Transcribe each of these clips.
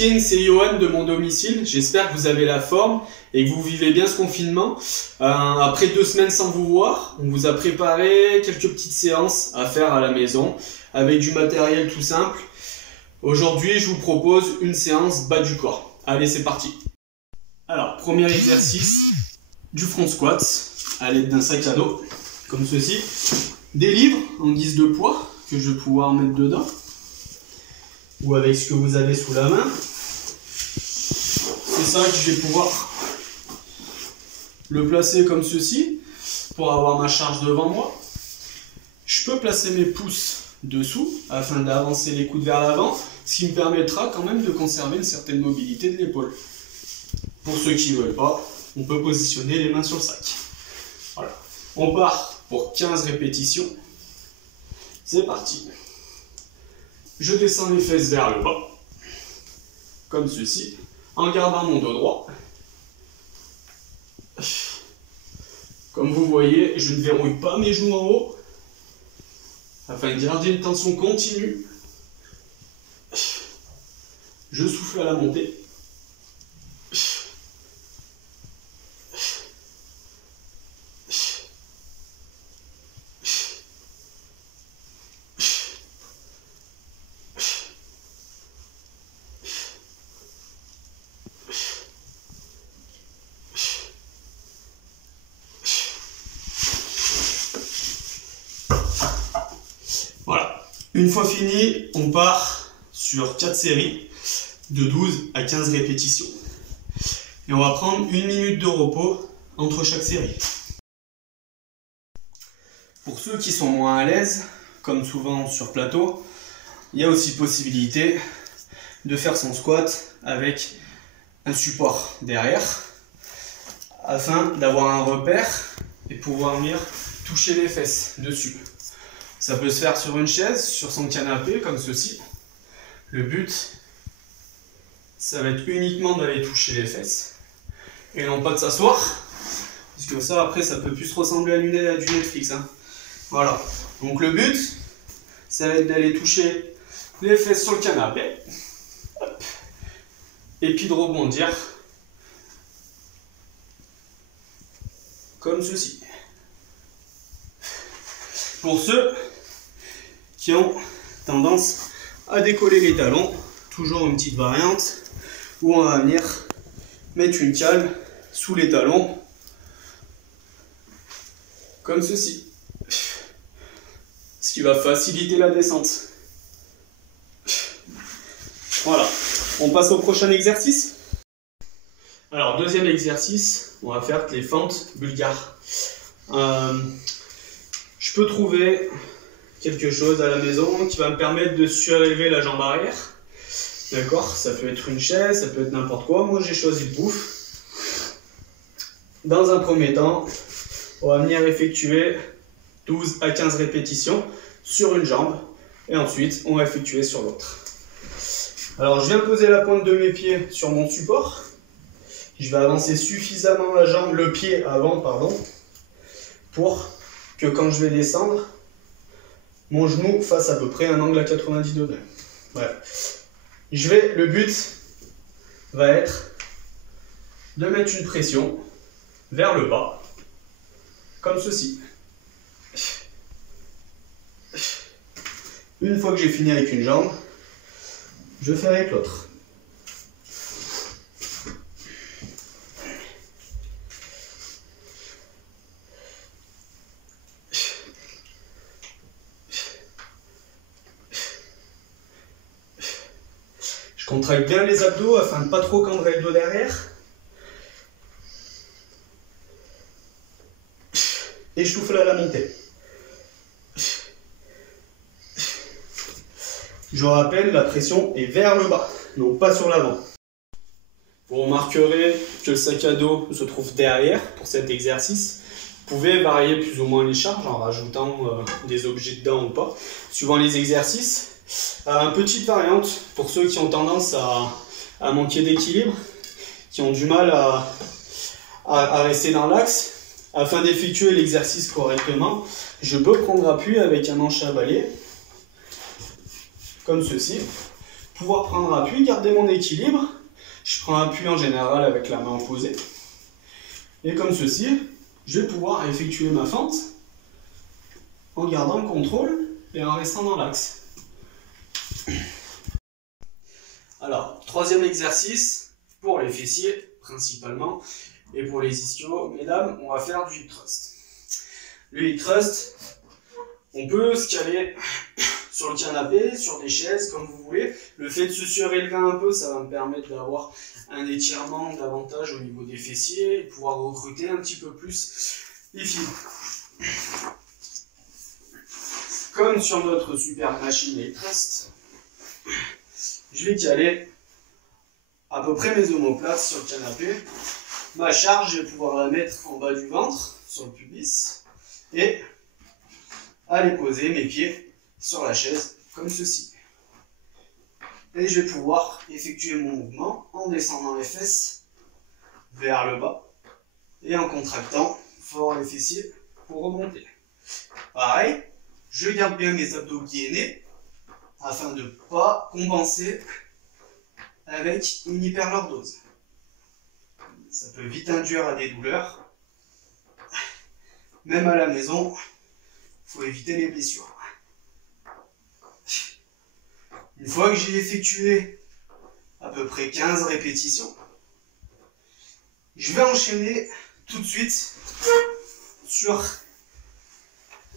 King, c'est Johan de mon domicile. J'espère que vous avez la forme et que vous vivez bien ce confinement. Après 2 semaines sans vous voir, on vous a préparé quelques petites séances à faire à la maison avec du matériel tout simple. Aujourd'hui, je vous propose une séance bas du corps. Allez, c'est parti. Alors, premier exercice, du front squat à l'aide d'un sac à dos, comme ceci. Des livres en guise de poids que je vais pouvoir mettre dedans, ou avec ce que vous avez sous la main. C'est ça que je vais pouvoir le placer comme ceci pour avoir ma charge devant moi. Je peux placer mes pouces dessous afin d'avancer les coudes vers l'avant, ce qui me permettra quand même de conserver une certaine mobilité de l'épaule. Pour ceux qui ne veulent pas, on peut positionner les mains sur le sac. Voilà. On part pour 15 répétitions. C'est parti. Je descends les fesses vers le bas, comme ceci, en gardant mon dos droit. Comme vous voyez, je ne verrouille pas mes genoux en haut, afin de garder une tension continue. Je souffle à la montée. Voilà. Une fois fini, on part sur 4 séries de 12 à 15 répétitions. Et on va prendre 1 minute de repos entre chaque série. Pour ceux qui sont moins à l'aise, comme souvent sur plateau, il y a aussi possibilité de faire son squat avec un support derrière, afin d'avoir un repère et pouvoir venir toucher les fesses dessus. Ça peut se faire sur une chaise, sur son canapé, comme ceci. Le but, ça va être uniquement d'aller toucher les fesses et non pas de s'asseoir, parce que ça, après, ça peut plus ressembler à du Netflix. Hein. Voilà. Donc le but, ça va être d'aller toucher les fesses sur le canapé, hop, et puis de rebondir comme ceci. Pour ceux qui ont tendance à décoller les talons, toujours une petite variante où on va venir mettre une cale sous les talons comme ceci, ce qui va faciliter la descente. Voilà, on passe au prochain exercice. Alors, deuxième exercice, on va faire les fentes bulgares. Je peux trouver quelque chose à la maison qui va me permettre de surélever la jambe arrière. D'accord? Ça peut être une chaise, ça peut être n'importe quoi. Moi, j'ai choisi le pouf. Dans un premier temps, on va venir effectuer 12 à 15 répétitions sur une jambe. Et ensuite, on va effectuer sur l'autre. Alors, je viens poser la pointe de mes pieds sur mon support. Je vais avancer suffisamment la jambe, le pied avant, pardon, pour que quand je vais descendre, mon genou fasse à peu près un angle à 90 degrés. Voilà. Le but va être de mettre une pression vers le bas, comme ceci. Une fois que j'ai fini avec une jambe, je fais avec l'autre. Je contracte bien les abdos afin de ne pas trop cambrer le dos derrière. Et je souffle à la montée. Je rappelle, la pression est vers le bas, donc pas sur l'avant. Vous remarquerez que le sac à dos se trouve derrière pour cet exercice. Vous pouvez varier plus ou moins les charges en rajoutant des objets dedans ou pas, suivant les exercices. Petite variante pour ceux qui ont tendance à manquer d'équilibre, qui ont du mal à rester dans l'axe. Afin d'effectuer l'exercice correctement, je peux prendre appui avec un manche à balai, comme ceci, pouvoir prendre appui, garder mon équilibre. Je prends appui en général avec la main opposée. Et comme ceci, je vais pouvoir effectuer ma fente en gardant le contrôle et en restant dans l'axe. Alors, troisième exercice, pour les fessiers principalement, et pour les ischios, mesdames, on va faire du hip thrust. Le hip thrust, on peut se caler sur le canapé, sur des chaises, comme vous voulez. Le fait de se surélever un peu, ça va me permettre d'avoir un étirement davantage au niveau des fessiers et pouvoir recruter un petit peu plus les fibres. Comme sur notre superbe machine hip thrust, je vais caler à peu près mes omoplates sur le canapé. Ma charge, je vais pouvoir la mettre en bas du ventre, sur le pubis, et aller poser mes pieds sur la chaise, comme ceci. Et je vais pouvoir effectuer mon mouvement en descendant les fesses vers le bas et en contractant fort les fessiers pour remonter. Pareil, je garde bien mes abdos gainés afin de ne pas compenser avec une hyperlordose. Ça peut vite induire à des douleurs. Même à la maison, il faut éviter les blessures. Une fois que j'ai effectué à peu près 15 répétitions, je vais enchaîner tout de suite sur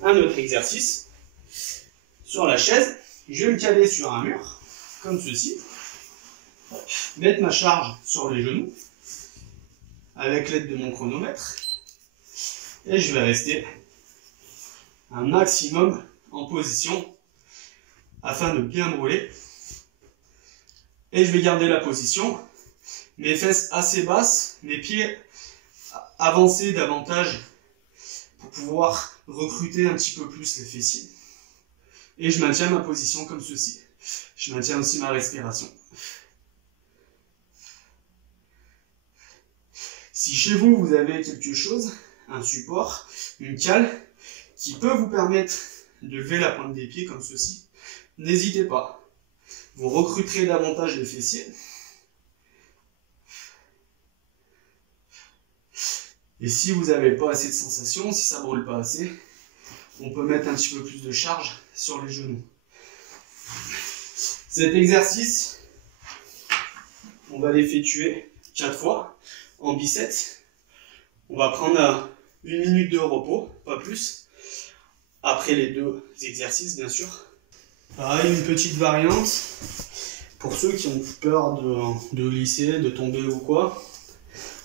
un autre exercice. Sur la chaise, je vais me caler sur un mur, comme ceci. Mettre ma charge sur les genoux, avec l'aide de mon chronomètre. Et je vais rester un maximum en position afin de bien brûler. Et je vais garder la position, mes fesses assez basses, mes pieds avancés davantage pour pouvoir recruter un petit peu plus les fessiers. Et je maintiens ma position comme ceci. Je maintiens aussi ma respiration. Si chez vous, vous avez quelque chose, un support, une cale, qui peut vous permettre de lever la pointe des pieds comme ceci, n'hésitez pas. Vous recruterez davantage les fessiers. Et si vous n'avez pas assez de sensations, si ça ne brûle pas assez, on peut mettre un petit peu plus de charge sur les genoux. Cet exercice, on va l'effectuer 4 fois en biceps. On va prendre 1 minute de repos, pas plus, après les 2 exercices bien sûr. Pareil, une petite variante, pour ceux qui ont peur de glisser, de tomber ou quoi,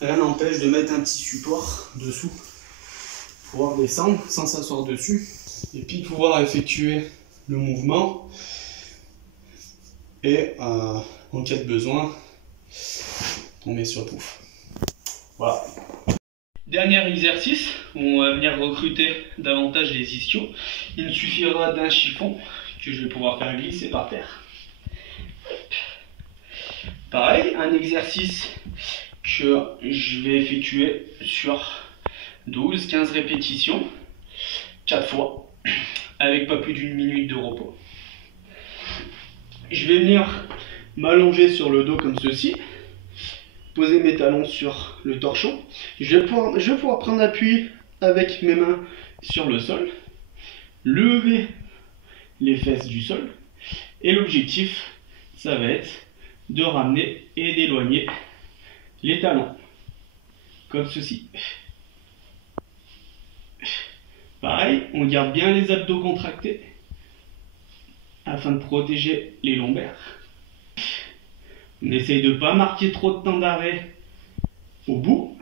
rien n'empêche de mettre un petit support dessous, pour pouvoir descendre sans s'asseoir dessus, et puis pouvoir effectuer le mouvement, et en cas de besoin, on met sur pouf. Voilà. Dernier exercice, où on va venir recruter davantage les ischios. Il me suffira d'un chiffon que je vais pouvoir faire glisser par terre. Pareil, un exercice que je vais effectuer sur 12-15 répétitions, 4 fois, avec pas plus d'1 minute de repos. Je vais venir m'allonger sur le dos comme ceci, poser mes talons sur le torchon. Je vais pouvoir prendre appui avec mes mains sur le sol, lever les fesses du sol, et l'objectif, ça va être de ramener et d'éloigner les talons, comme ceci. Pareil, on garde bien les abdos contractés, afin de protéger les lombaires. On essaye de ne pas marquer trop de temps d'arrêt au bout.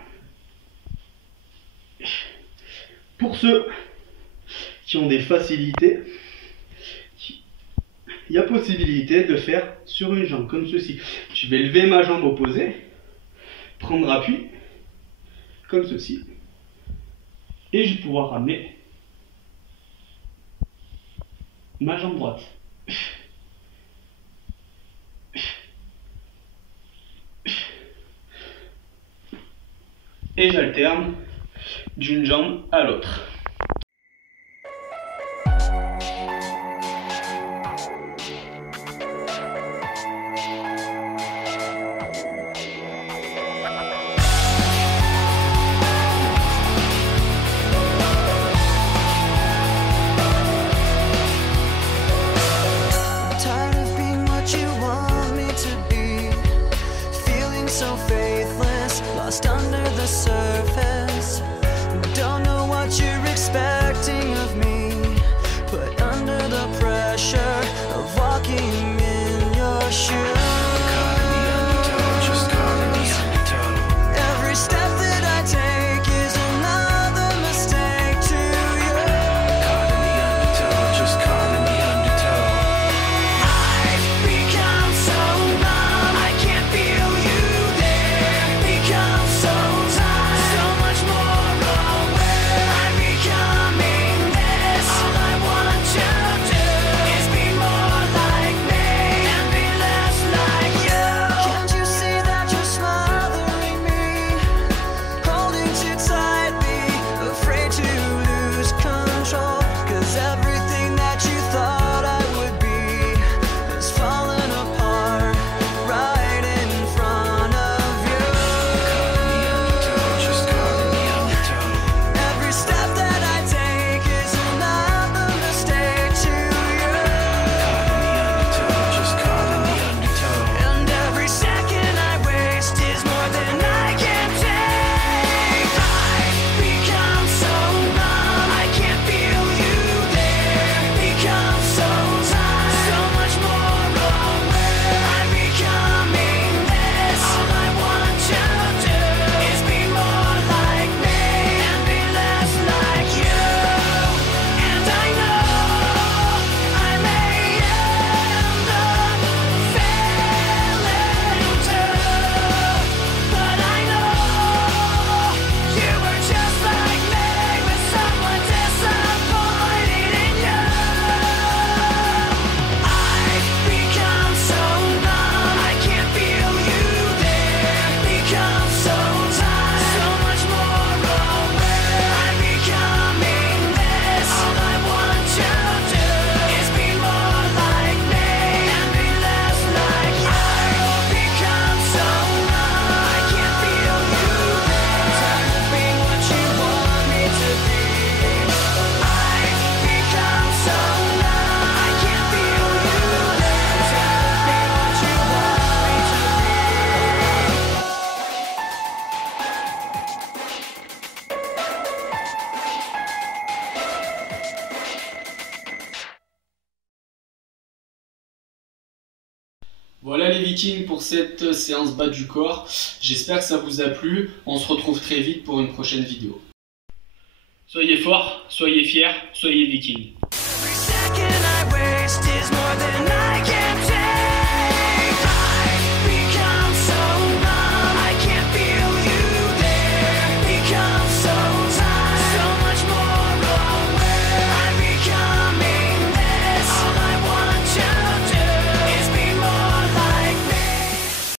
Pour ceux qui ont des facilités, il y a possibilité de faire sur une jambe, comme ceci. Je vais lever ma jambe opposée, prendre appui, comme ceci, et je vais pouvoir ramener ma jambe droite. Et j'alterne d'une jambe à l'autre. lost under the surface. Don't know what you're expecting of me, but under the pressure of walking in your shoes. Voilà les Vikings pour cette séance bas du corps. J'espère que ça vous a plu. On se retrouve très vite pour une prochaine vidéo. Soyez forts, soyez fiers, soyez Vikings.